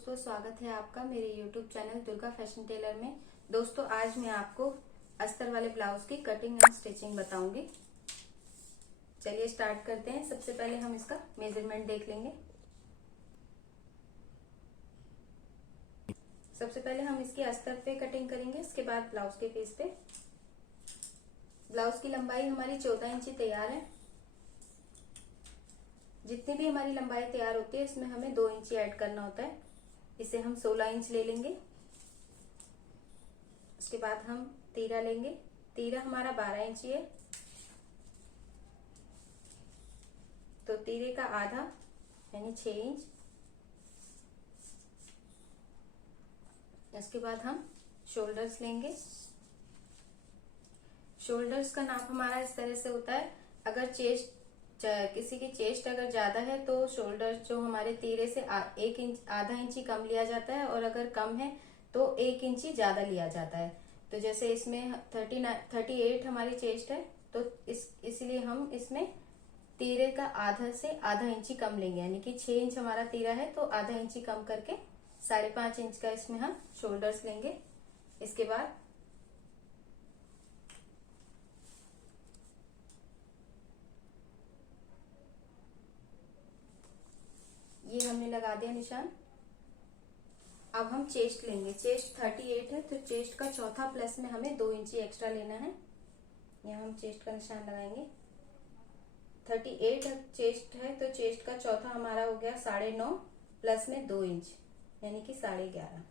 दोस्तों, स्वागत है आपका मेरे YouTube channel Durga fashion tailor में। दोस्तों, आज मैं आपको अस्तर वाले ब्लाउज की कटिंग एंड स्टिचिंग बताऊंगी। चलिए स्टार्ट करते हैं। सबसे पहले हम इसका मेजरमेंट देख लेंगे। सबसे पहले हम इसकी अस्तर पे कटिंग करेंगे, इसके बाद ब्लाउज के पीस पे। ब्लाउज की लंबाई हमारी 14 इंची तैयार है। जितनी भी हमारी लंबाई तैयार होती है इसमें हमें 2 इंची ऐड करना होता है। इसे हम 16 इंच ले लेंगे। उसके बाद हम तीरा लेंगे। तीरा हमारा 12 इंची है, तो तीरे का आधा यानी 6 इंच। इसके बाद हम शोल्डर्स लेंगे। शोल्डर्स का नाप हमारा इस तरह से होता है। अगर किसी की चेस्ट अगर ज्यादा है तो शोल्डर जो हमारे तीरे से 1 इंच आधा इंची कम लिया जाता है, और अगर कम है तो 1 इंची ज्यादा लिया जाता है। तो जैसे इसमें 38 हमारी चेस्ट है, तो इसलिए हम इसमें तीरे का आधा से आधा इंची कम लेंगे, यानी कि 6 इंच हमारा तीरा है तो आधा इंची कम करके 5.5 इंच का इसमें हम शोल्डर्स लेंगे। इसके बाद ये हमने लगा दिया निशान। अब हम चेस्ट लेंगे। चेस्ट 38 है, तो चेस्ट का चौथा प्लस में हमें 2 इंची एक्स्ट्रा लेना है। यहाँ हम चेस्ट का निशान लगाएंगे। 38 चेस्ट है, तो चेस्ट का चौथा हमारा हो गया 9.5 प्लस में 2 इंच यानी कि 11.5।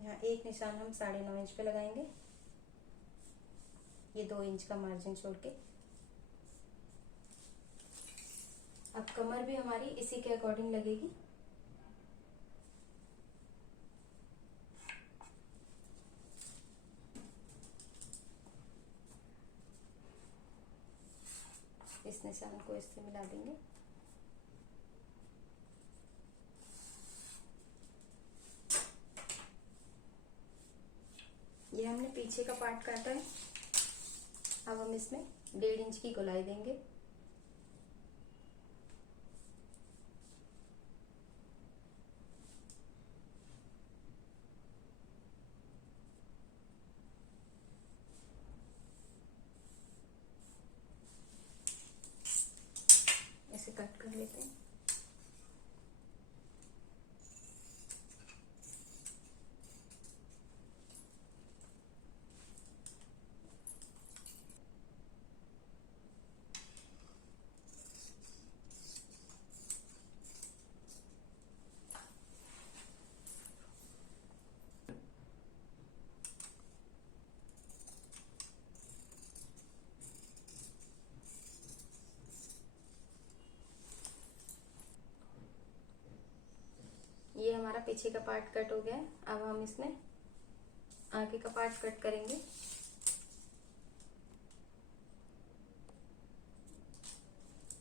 यहाँ एक निशान हम 9.5 इंच पे लगाएंगे, ये 2 इंच का मार्जिन छोड़ के। अब कमर भी हमारी इसी के अकॉर्डिंग लगेगी। इस निशान को इससे मिला देंगे। ये हमने पीछे का पार्ट काटा है। अब हम इसमें 1.5 इंच की गोलाई देंगे। इसे कट कर लेते हैं। ये हमारा पीछे का पार्ट कट हो गया है। अब हम इसमें आगे का पार्ट कट करेंगे।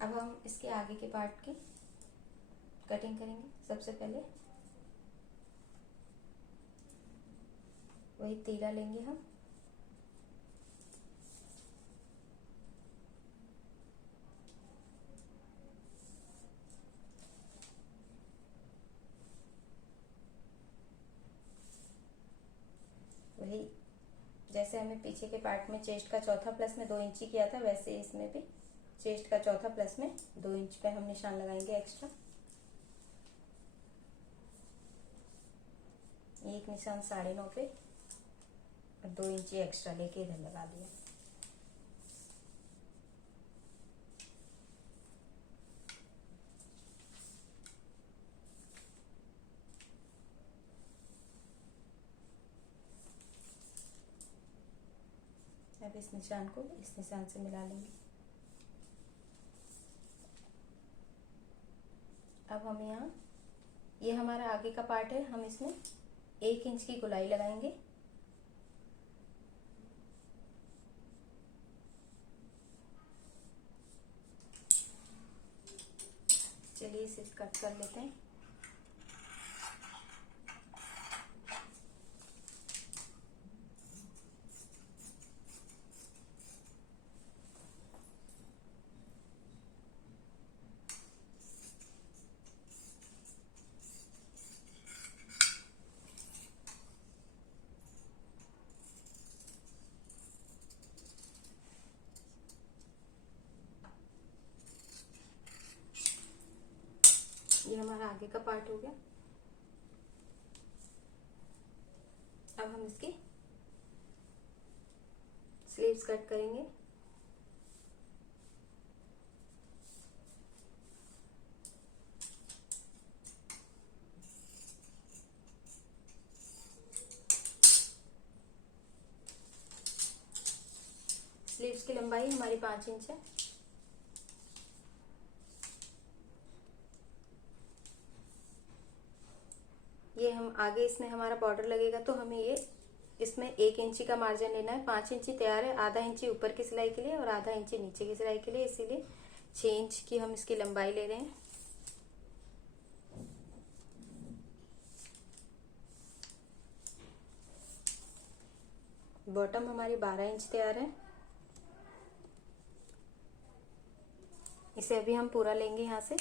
अब हम इसके आगे के पार्ट की कटिंग करेंगे। सबसे पहले वही तीरा लेंगे हम। वही जैसे हमें पीछे के पार्ट में चेस्ट का चौथा प्लस में 2 इंची किया था, वैसे इसमें भी चेस्ट का चौथा प्लस में 2 इंच पे हम निशान लगाएंगे एक्स्ट्रा। एक निशान 9.5 पे और 2 इंची एक्स्ट्रा लेके इधर लगा दिया। अब इस निशान को इस निशान से मिला लेंगे। अब हम यहाँ ये हमारा आगे का पार्ट है, हम इसमें 1 इंच की गोलाई लगाएंगे। चलिए इसे कट कर लेते हैं। हमारा आगे का पार्ट हो गया। अब हम इसकी स्लीव्स कट करेंगे। स्लीव्स की लंबाई हमारी 5 इंच है। ये हम आगे इसमें हमारा बॉर्डर लगेगा तो हमें ये इसमें 1 इंची का मार्जिन लेना है। 5 इंची तैयार है, आधा इंची ऊपर की सिलाई के लिए और आधा इंची नीचे की सिलाई के लिए, इसीलिए 6 इंच की हम इसकी लंबाई ले रहे हैं। बॉटम हमारी 12 इंच तैयार है। इसे अभी हम पूरा लेंगे यहाँ से।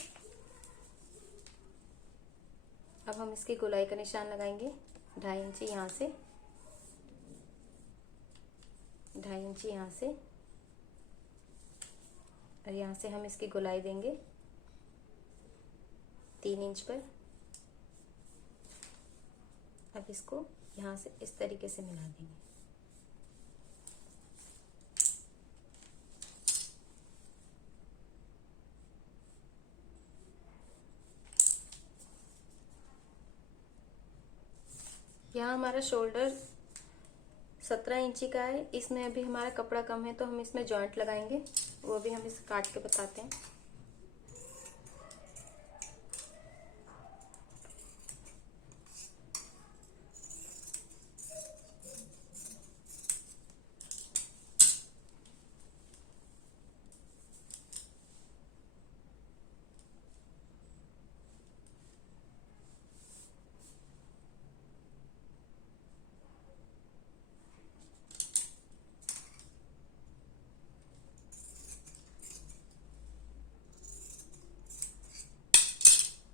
अब हम इसकी गोलाई का निशान लगाएंगे 2.5 इंची यहाँ से, 2.5 इंची यहाँ से, और यहाँ से हम इसकी गोलाई देंगे 3 इंच पर। अब इसको यहाँ से इस तरीके से मिला देंगे। यहाँ हमारा शोल्डर 17 इंची का है। इसमें अभी हमारा कपड़ा कम है तो हम इसमें जॉइंट लगाएंगे, वो भी हम इसे काट के बताते हैं।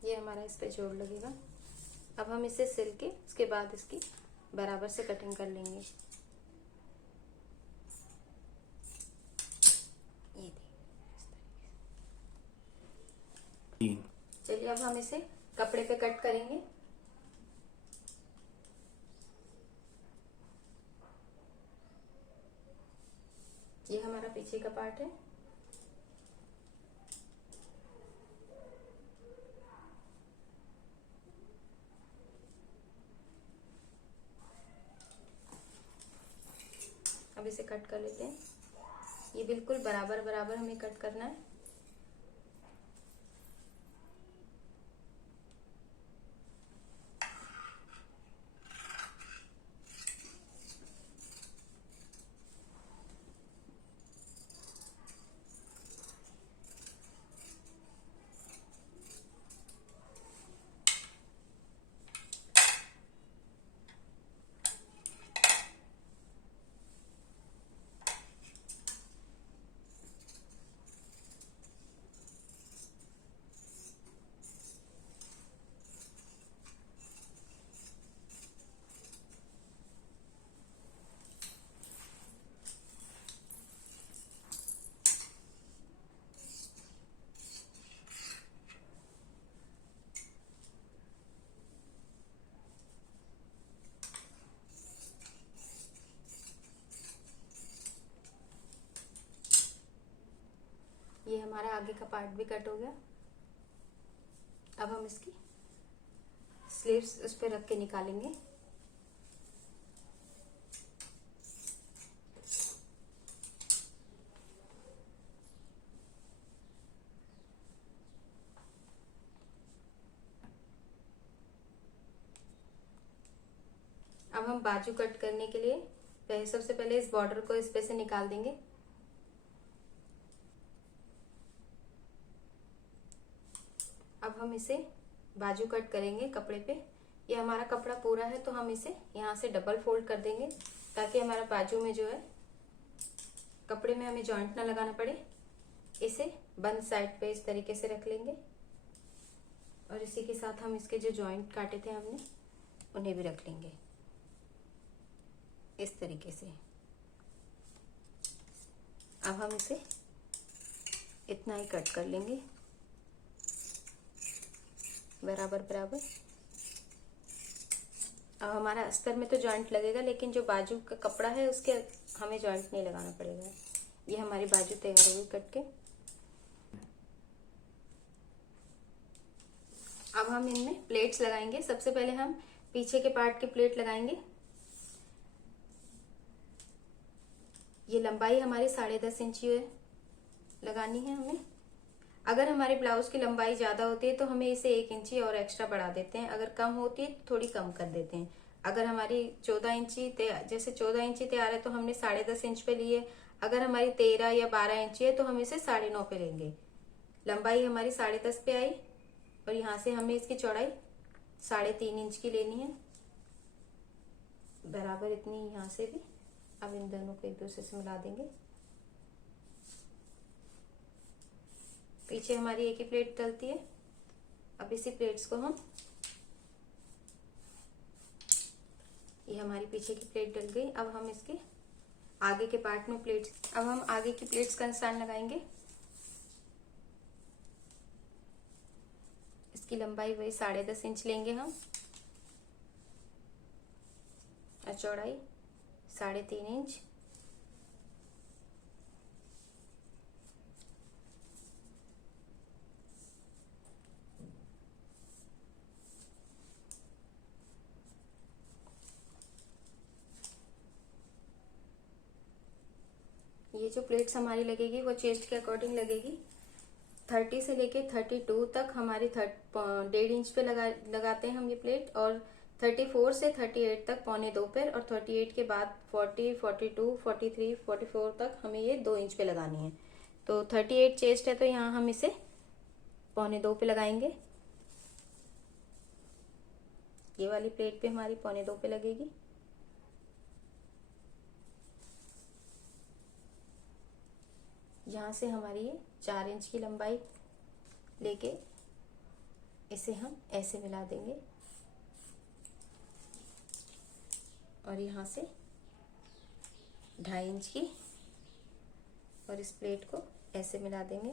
ये हमारा इस पे जोड़ लगेगा। अब हम इसे सिल के उसके बाद इसकी बराबर से कटिंग कर लेंगे। ये देखिए। चलिए अब हम इसे कपड़े पे कट करेंगे। ये हमारा पीछे का पार्ट है। अब इसे कट कर लेते हैं। ये बिल्कुल बराबर बराबर हमें कट करना है। ये हमारा आगे का पार्ट भी कट हो गया। अब हम इसकी स्लीव्स उस पे रख के निकालेंगे। अब हम बाजू कट करने के लिए सबसे पहले इस बॉर्डर को इस पे से निकाल देंगे। अब हम इसे बाजू कट करेंगे कपड़े पे। ये हमारा कपड़ा पूरा है तो हम इसे यहाँ से डबल फोल्ड कर देंगे ताकि हमारा बाजू में जो है कपड़े में हमें जॉइंट ना लगाना पड़े। इसे बंद साइड पे इस तरीके से रख लेंगे और इसी के साथ हम इसके जो जॉइंट काटे थे हमने उन्हें भी रख लेंगे इस तरीके से। अब हम इसे इतना ही कट कर लेंगे। बराबर बराबर। अब हमारा अस्तर में तो जॉइंट लगेगा, लेकिन जो बाजू का कपड़ा है उसके हमें जॉइंट नहीं लगाना पड़ेगा। ये हमारी बाजू तैयार हो गई कट के। अब हम इनमें प्लेट्स लगाएंगे। सबसे पहले हम पीछे के पार्ट की प्लेट लगाएंगे। ये लंबाई हमारी 10.5 इंची लगानी है हमें। अगर हमारे ब्लाउज की लंबाई ज्यादा होती है तो हमें इसे 1 इंची और एक्स्ट्रा बढ़ा देते हैं, अगर कम होती है तो थोड़ी कम कर देते हैं। अगर हमारी 14 इंची जैसे 14 इंची तैयार है तो हमने 10.5 इंच पे लिए। अगर हमारी 13 या 12 इंची है तो हम इसे 9.5 पे लेंगे। लंबाई हमारी 10.5 पे आई और यहाँ से हमें इसकी चौड़ाई 3.5 इंच की लेनी है, बराबर इतनी यहाँ से भी। अब इन दोनों को एक दूसरे से मिला देंगे। पीछे हमारी एक ही प्लेट डलती है। अब इसी प्लेट्स को हम, ये हमारी पीछे की प्लेट डल गई। अब हम इसके आगे के पार्ट में प्लेट्स, अब हम आगे की प्लेट्स का निशान लगाएंगे। इसकी लंबाई वही 10.5 इंच लेंगे हम और चौड़ाई 3.5 इंच। ये जो प्लेट्स हमारी लगेगी वो चेस्ट के अकॉर्डिंग लगेगी। 30 से लेके 32 तक हमारी 1.5 इंच पे लगाते हैं हम ये प्लेट, और 34 से 38 तक 1.25 पे, और 38 के बाद 40, 42, 43, 44 तक हमें ये 2 इंच पे लगानी है। तो 38 चेस्ट है तो यहाँ हम इसे 1.25 पे लगाएंगे। ये वाली प्लेट पे हमारी 1.25 पे लगेगी। यहाँ से हमारी ये 4 इंच की लंबाई लेके इसे हम ऐसे मिला देंगे और यहाँ से 2.5 इंच की, और इस प्लेट को ऐसे मिला देंगे।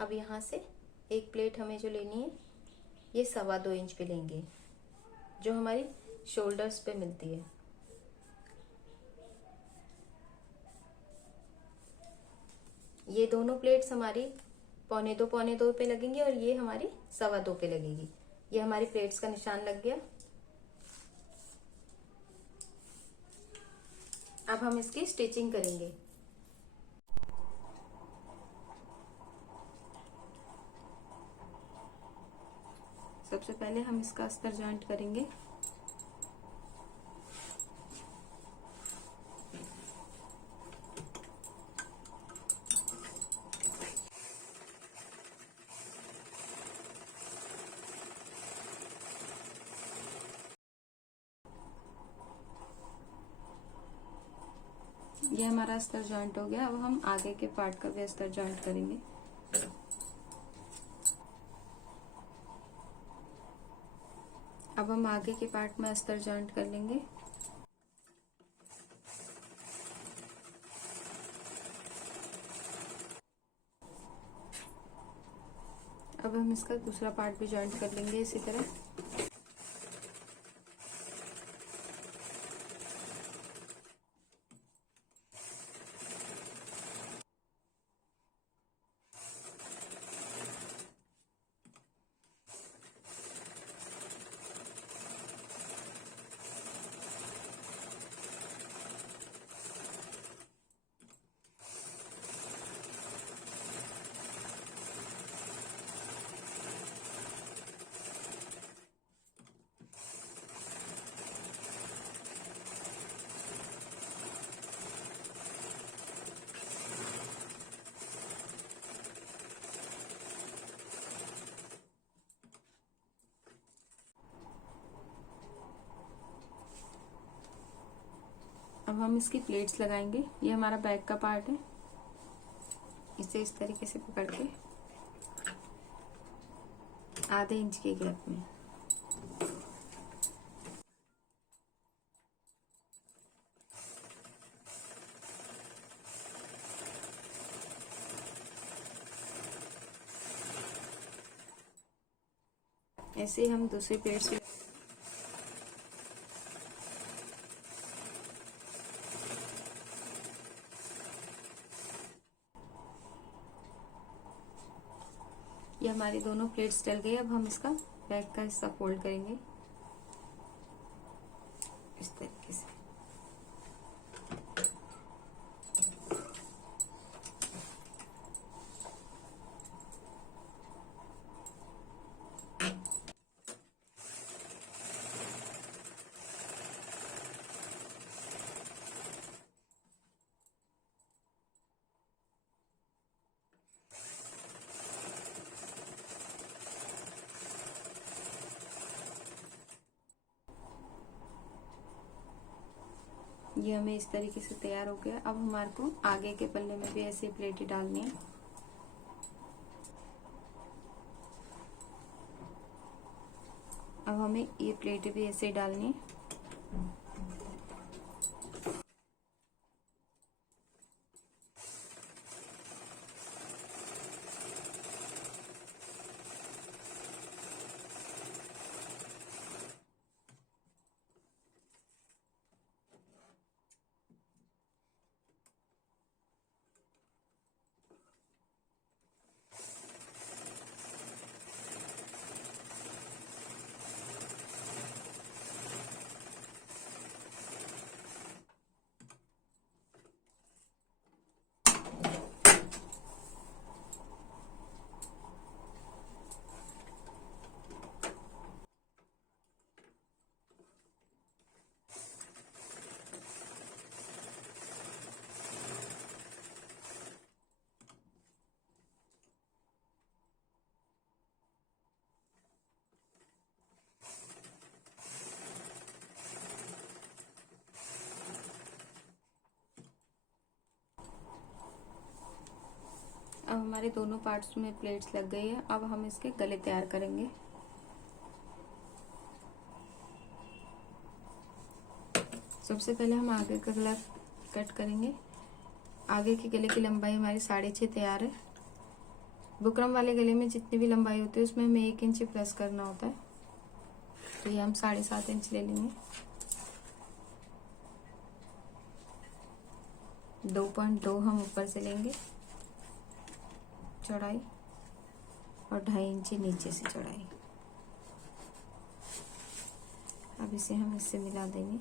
अब यहाँ से एक प्लेट हमें जो लेनी है ये 2.25 इंच पे लेंगे, जो हमारी शोल्डर्स पे मिलती है। ये दोनों प्लेट्स हमारी 1.25 पे लगेंगी और ये हमारी 2.25 पे लगेगी। ये हमारी प्लेट्स का निशान लग गया। अब हम इसकी स्टिचिंग करेंगे। सबसे पहले हम इसका अस्तर जॉइंट करेंगे। ये हमारा अस्तर जॉइंट हो गया। अब हम आगे के पार्ट का भी अस्तर जॉइंट करेंगे। अब हम आगे के पार्ट में अस्तर जॉइंट कर लेंगे। अब हम इसका दूसरा पार्ट भी जॉइंट कर लेंगे इसी तरह। अब हम इसकी प्लेट्स लगाएंगे। ये हमारा बैक का पार्ट है। इसे इस तरीके से पकड़ के आधे इंच के गैप में ऐसे ही हम दूसरी प्लेट से ये हमारी दोनों प्लेट्स डल गई। अब हम इसका बैक का हिस्सा फोल्ड करेंगे इस तरीके से। ये हमें इस तरीके से तैयार हो गया। अब हमारे को आगे के पल्ले में भी ऐसे प्लेटें डालनी है। अब हमें ये प्लेटें भी ऐसे डालनी है। अब हमारे दोनों पार्ट्स में प्लेट्स लग गई है। अब हम इसके गले तैयार करेंगे। सबसे पहले हम आगे का गला कट करेंगे। आगे के गले की लंबाई हमारी 6.5 तैयार है। बुकरम वाले गले में जितनी भी लंबाई होती है उसमें हमें 1 इंच प्लस करना होता है, तो ये हम 7.5 इंच ले लेंगे। 2.2 हम ऊपर से लेंगे चौड़ाई और 2.5 इंच नीचे से चौड़ाई। अब इसे हम इससे मिला देंगे।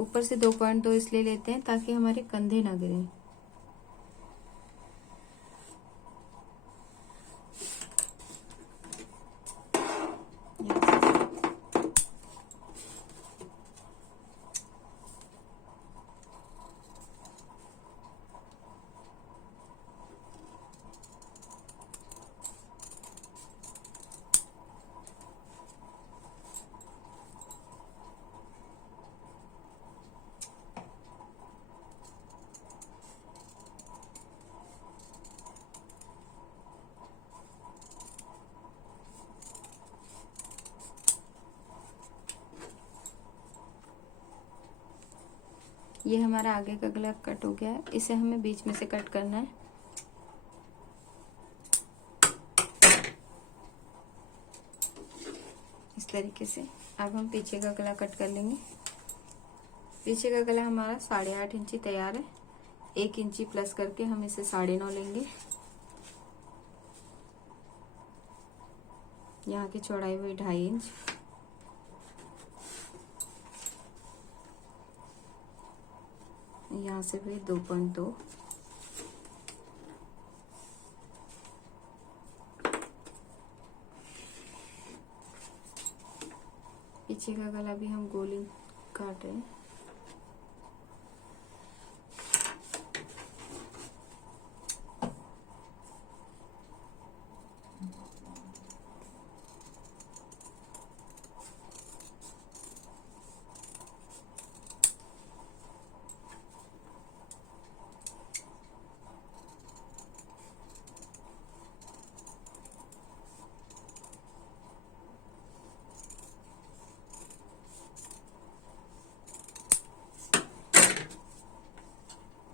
ऊपर से 2.2 इसलिए लेते हैं ताकि हमारे कंधे ना गिरें। ये हमारा आगे का गला कट हो गया है। इसे हमें बीच में से कट करना है। इस तरीके से। अब हम पीछे का गला कट कर लेंगे। पीछे का गला हमारा 8.5 इंची तैयार है। 1 इंची प्लस करके हम इसे 9.5 लेंगे। यहाँ की चौड़ाई हुई 2.5 इंच। यहाँ से भी 2.2। पीछे का गला भी हम गोली काट रहे हैं।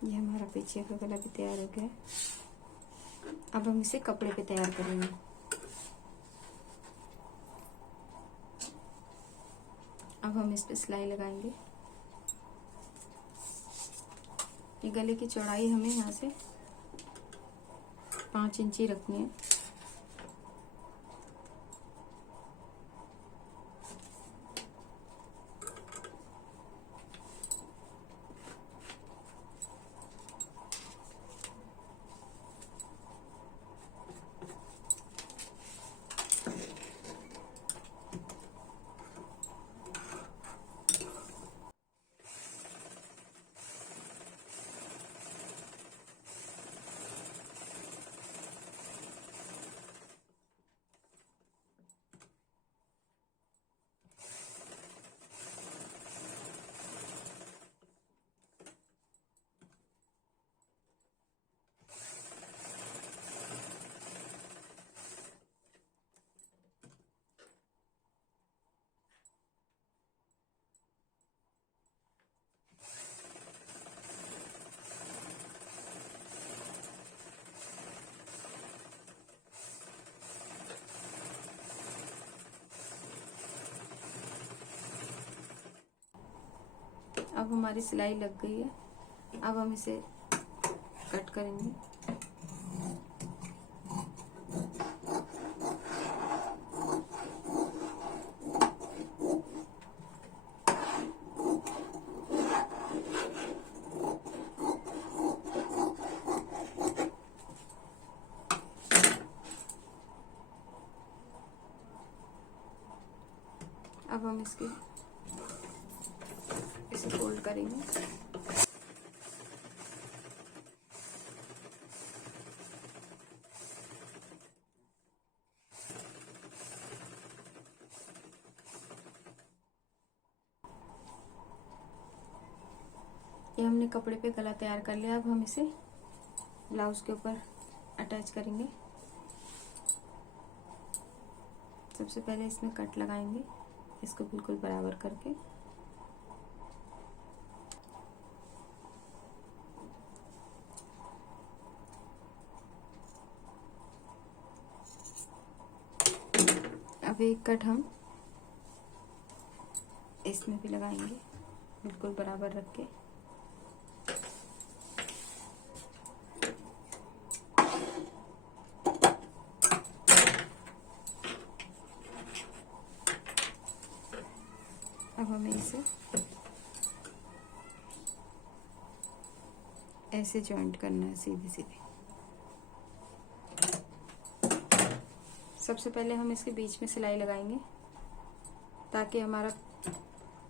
ये हमारा पीछे का गला भी तैयार हो गया है। अब हम इसे कपड़े पे तैयार करेंगे। अब हम इस पे सिलाई लगाएंगे। ये गले की चौड़ाई हमें यहाँ से 5 इंची रखनी है। अब हमारी सिलाई लग गई है। अब हम इसे कट करेंगे। अब हम इसे फोल्ड करेंगे। ये हमने कपड़े पे गला तैयार कर लिया। अब हम इसे ब्लाउज के ऊपर अटैच करेंगे। सबसे पहले इसमें कट लगाएंगे, इसको बिल्कुल बराबर करके। अब एक कट हम इसमें भी लगाएंगे, बिल्कुल बराबर रख के। अब हमें इसे ऐसे जॉइंट करना है, सीधे सीधे। सबसे पहले हम इसके बीच में सिलाई लगाएंगे ताकि हमारा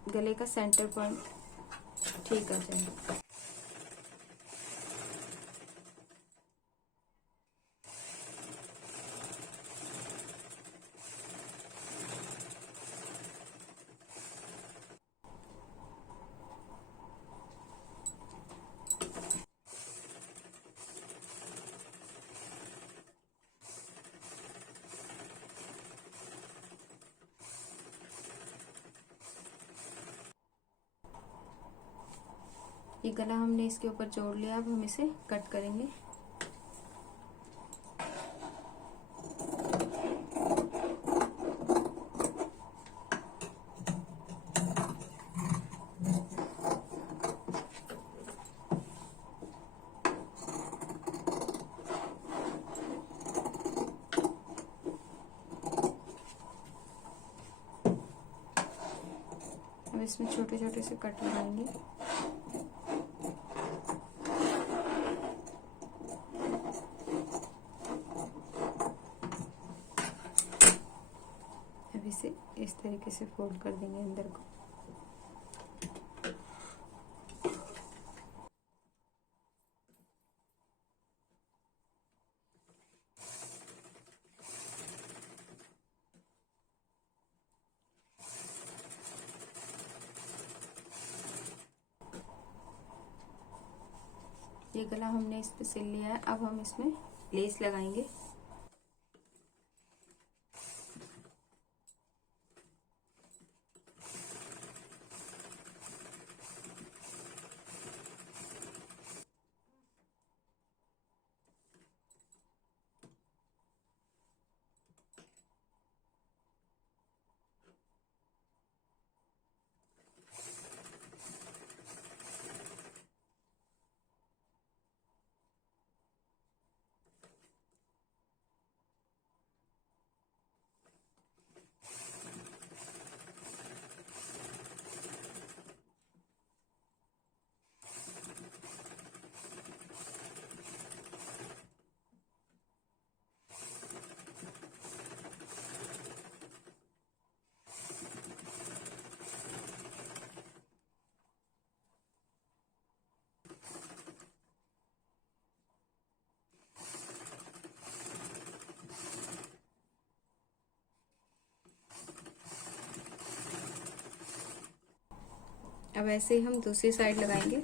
गले का सेंटर पॉइंट ठीक आ जाए। ये गला हमने इसके ऊपर जोड़ लिया। अब हम इसे कट करेंगे। अब इसमें छोटे छोटे से कट लगाएंगे। अब इसे इस तरीके से फोल्ड कर देंगे अंदर को। ये गला हमने इस पे सिल लिया है। अब हम इसमें लेस लगाएंगे। अब ऐसे ही हम दूसरी साइड लगाएंगे।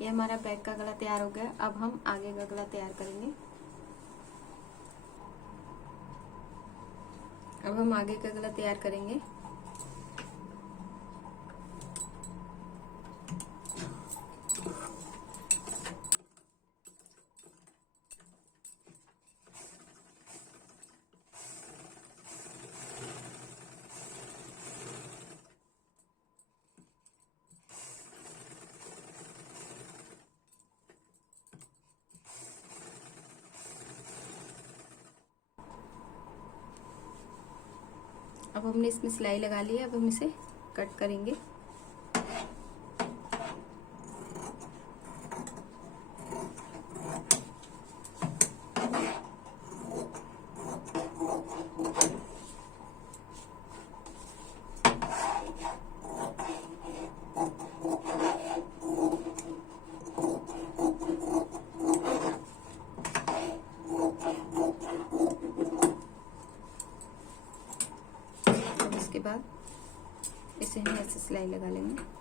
ये हमारा बैक का गला तैयार हो गया। अब हम आगे का गला तैयार करेंगे। अब हम आगे का गला तैयार करेंगे। अब हमने इसमें सिलाई लगा ली है। अब हम इसे कट करेंगे। इसके बाद इसे हम ऐसे सिलाई लगा लेंगे।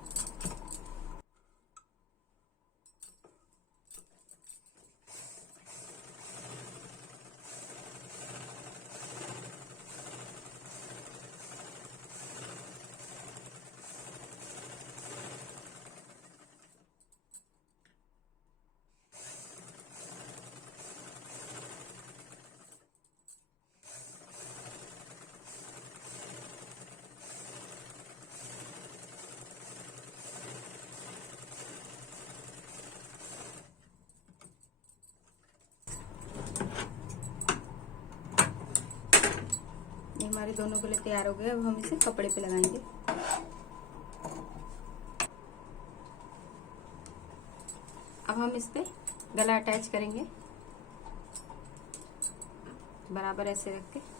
ये हमारे दोनों गले तैयार हो गए। अब हम इसे कपड़े पे लगाएंगे। अब हम इस पे गला अटैच करेंगे बराबर ऐसे रख के।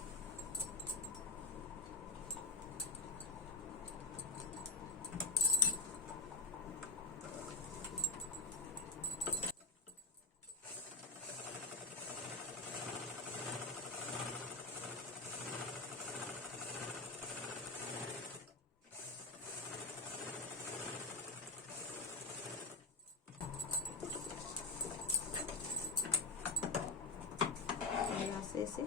ऐसे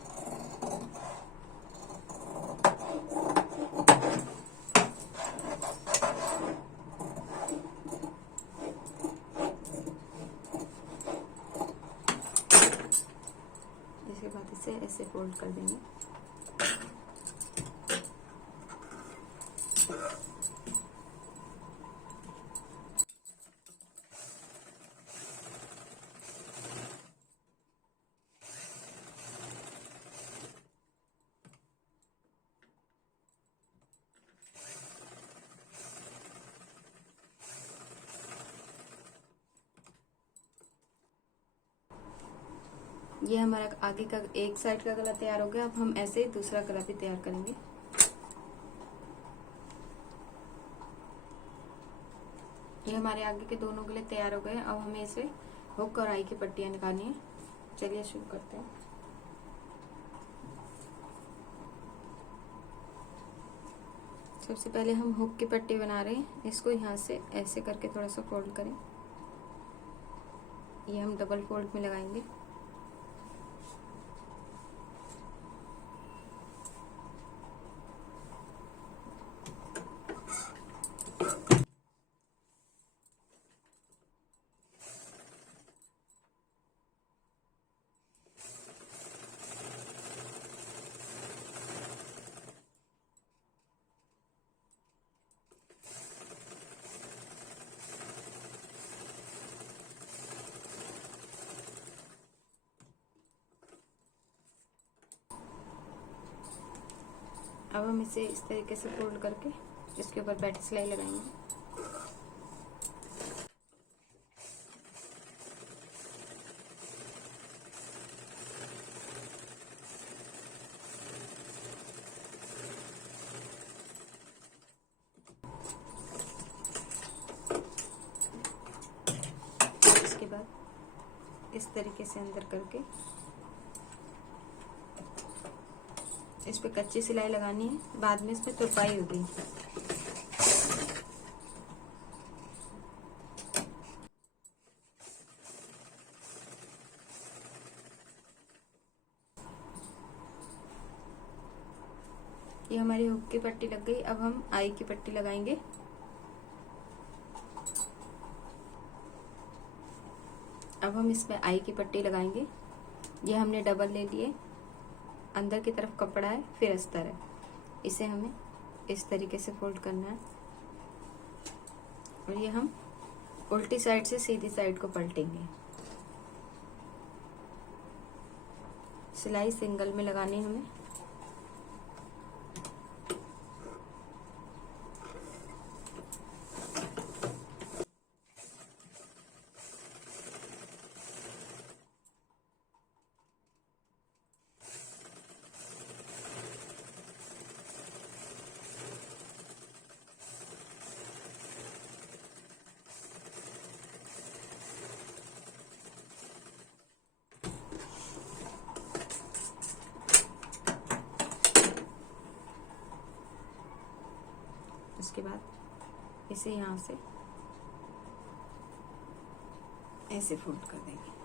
इसके बाद इसे ऐसे फोल्ड कर देंगे। ये हमारा आगे का एक साइड का गला तैयार हो गया। अब हम ऐसे दूसरा गला भी तैयार करेंगे। ये हमारे आगे के दोनों गले तैयार हो गए। अब हमें इसे हुक और आई की पट्टियां निकालनी है। चलिए शुरू करते हैं। सबसे पहले हम हुक की पट्टी बना रहे हैं। इसको यहाँ से ऐसे करके थोड़ा सा फोल्ड करें। ये हम डबल फोल्ड में लगाएंगे। अब हम इसे इस तरीके से फोल्ड करके इसके ऊपर बैठी सिलाई लगाएंगे। इसके बाद इस तरीके से अंदर करके इस पे कच्ची सिलाई लगानी है, बाद में इसमें तुरपाई होगी। ये हमारी हुक की पट्टी लग गई। अब हम आई की पट्टी लगाएंगे। अब हम इसमें आई की पट्टी लगाएंगे। ये हमने डबल ले लिए, अंदर की तरफ कपड़ा है, फिर अस्तर है। इसे हमें इस तरीके से फोल्ड करना है और ये हम उल्टी साइड से सीधी साइड को पलटेंगे। सिलाई सिंगल में लगानी है हमें। उसके बाद इसे यहाँ से ऐसे फोल्ड कर देंगे।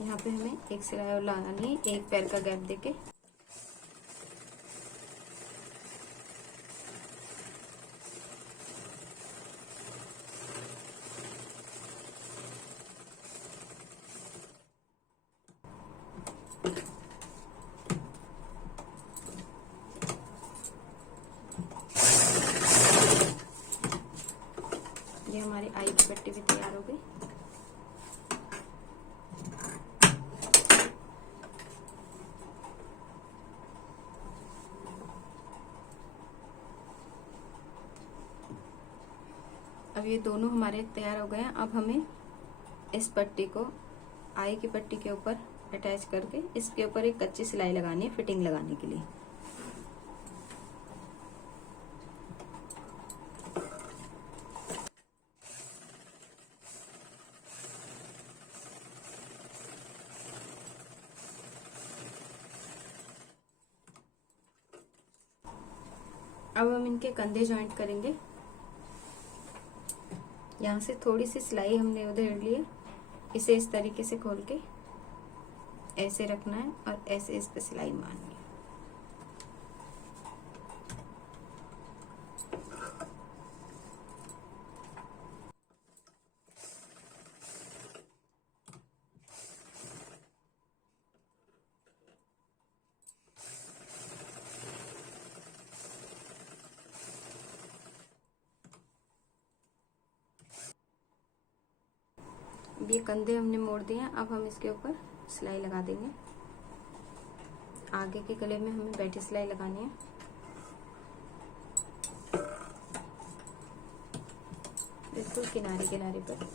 यहाँ पे हमें एक सिलाई और लगानी है, एक पैर का गैप देके। ये हमारी आई की पट्टी भी तैयार हो गई। अब ये दोनों हमारे तैयार हो गए हैं। अब हमें इस पट्टी को आई की पट्टी के ऊपर अटैच करके इसके ऊपर एक कच्ची सिलाई लगानी है फिटिंग लगाने के लिए। अब हम इनके कंधे जॉइंट करेंगे। यहाँ से थोड़ी सी सिलाई हमने उधेड़ ली है, इसे इस तरीके से खोल के ऐसे रखना है और ऐसे इस पे सिलाई मारनी है। अब ये कंधे हमने मोड़ दिए हैं, अब हम इसके ऊपर सिलाई लगा देंगे। आगे के गले में हमें बैठी सिलाई लगानी है। बिल्कुल किनारे किनारे पर।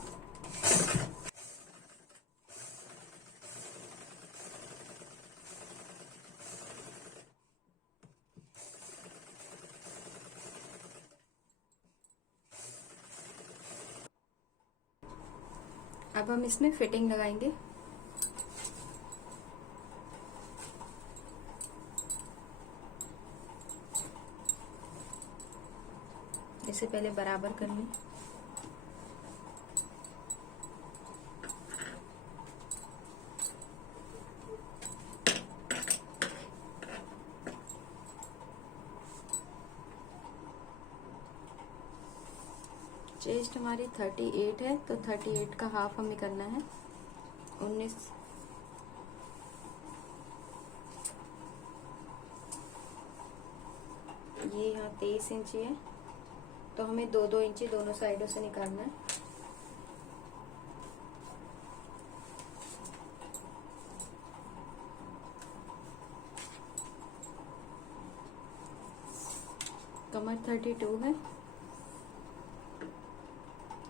अब हम इसमें फिटिंग लगाएंगे। इसे पहले बराबर कर लें। चेस्ट हमारी 38 है, तो 38 का हाफ हमें करना है 19। ये यहाँ 23 इंची है, तो हमें 2-2 इंची दोनों साइडों से निकालना है। कमर 32 है,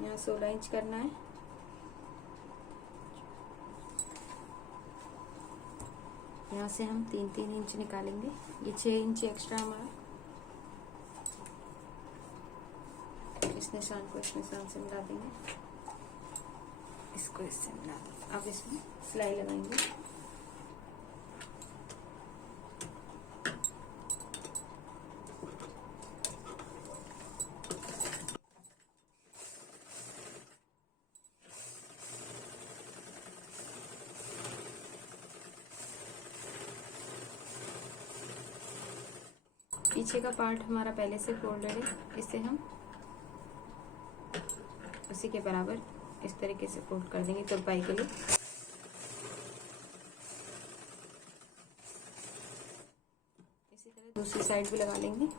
यहाँ 16 इंच करना है। यहाँ से हम 3-3 इंच निकालेंगे। ये 6 इंच एक्स्ट्रा हमारा। इस निशान को इस निशान से मिला देंगे, इसको इससे मिला देंगे। अब इसमें सिलाई लगाएंगे। पीछे का पार्ट हमारा पहले से फोल्डेड है, इसे हम उसी के बराबर इस तरीके से फोल्ड कर देंगे तुरपाई के लिए। इसी तरह दूसरी साइड भी लगा लेंगे।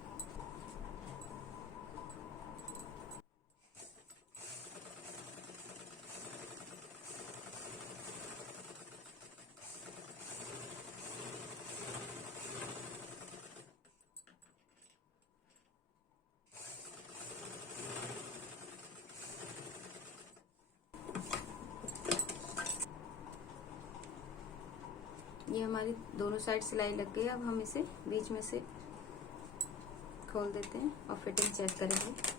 ये हमारी दोनों साइड सिलाई लग गई। अब हम इसे बीच में से खोल देते हैं और फिटिंग चेक करेंगे।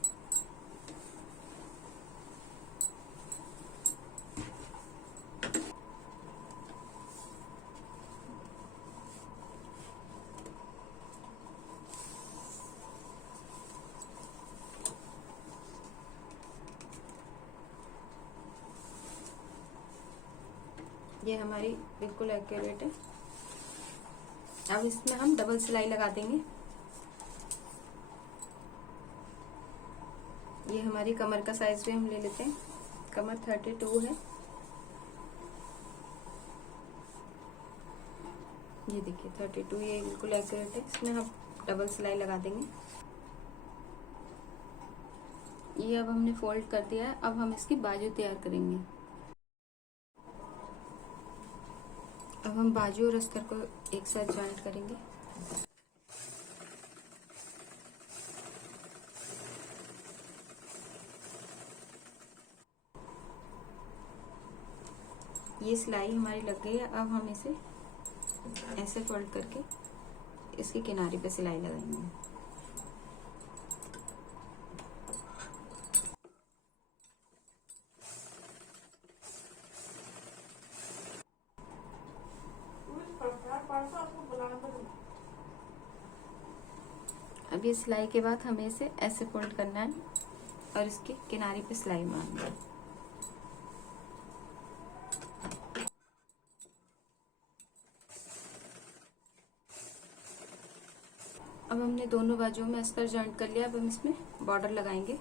ये हमारी बिल्कुल एक्यूरेट है। अब इसमें हम डबल सिलाई लगा देंगे। ये हमारी कमर का साइज भी हम ले लेते हैं। कमर 32 है। ये देखिए 32, ये बिल्कुल एक्यूरेट है। इसमें हम डबल सिलाई लगा देंगे। ये अब हमने फोल्ड कर दिया है। अब हम इसकी बाजू तैयार करेंगे। अब हम बाजू और अस्तर को एक साथ ज्वाइंट करेंगे। ये सिलाई हमारी लग गई है। अब हम इसे ऐसे फोल्ड करके इसके किनारे पे सिलाई लगाएंगे। अब ये सिलाई के बाद हमें इसे ऐसे फोल्ड करना है और इसके किनारे पे सिलाई मारना है। अब हमने दोनों बाजुओं में अस्तर जॉइंट कर लिया। अब हम इसमें बॉर्डर लगाएंगे।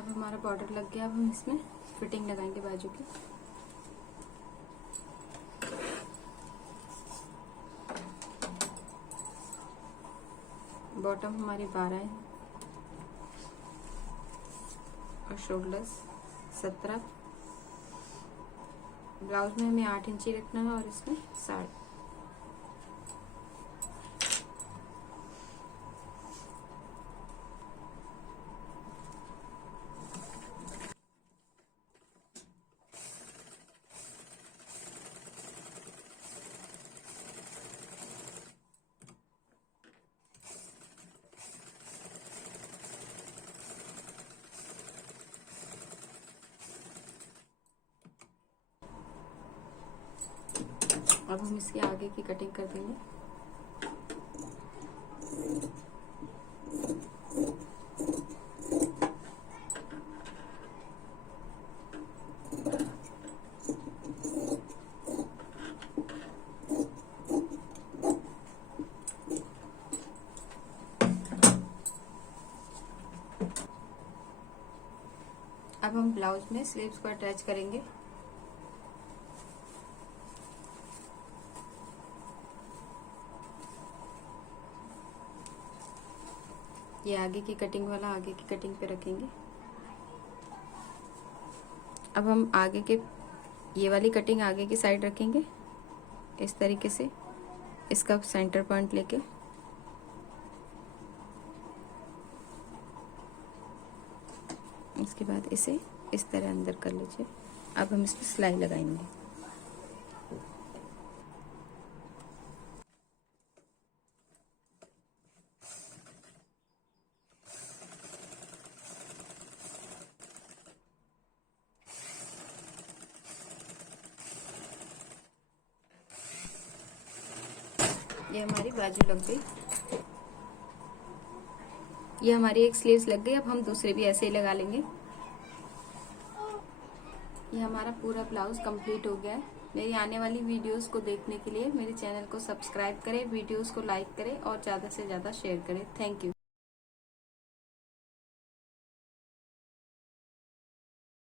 अब हमारा बॉर्डर लग गया। अब हम इसमें फिटिंग लगाएंगे बाजू की। बॉटम हमारी 12 है और शोल्डर्स 17। ब्लाउज में हमें 8 इंची रखना है और इसमें 60। अब हम इसके आगे की कटिंग कर देंगे। अब हम ब्लाउज में स्लीव्स को अटैच करेंगे। ये आगे की कटिंग वाला आगे की कटिंग पे रखेंगे। अब हम आगे के ये वाली कटिंग आगे की साइड रखेंगे इस तरीके से, इसका सेंटर पॉइंट लेके। उसके बाद इसे इस तरह अंदर कर लीजिए। अब हम इसमें सिलाई लगाएंगे। ये हमारी बाजू लग गई। ये हमारी एक स्लीव्स लग गई। अब हम दूसरे भी ऐसे ही लगा लेंगे। ये हमारा पूरा ब्लाउज कंप्लीट हो गया है। मेरी आने वाली वीडियोस को देखने के लिए मेरे चैनल को सब्सक्राइब करें, वीडियोस को लाइक करें और ज़्यादा से ज़्यादा शेयर करें। Thank you.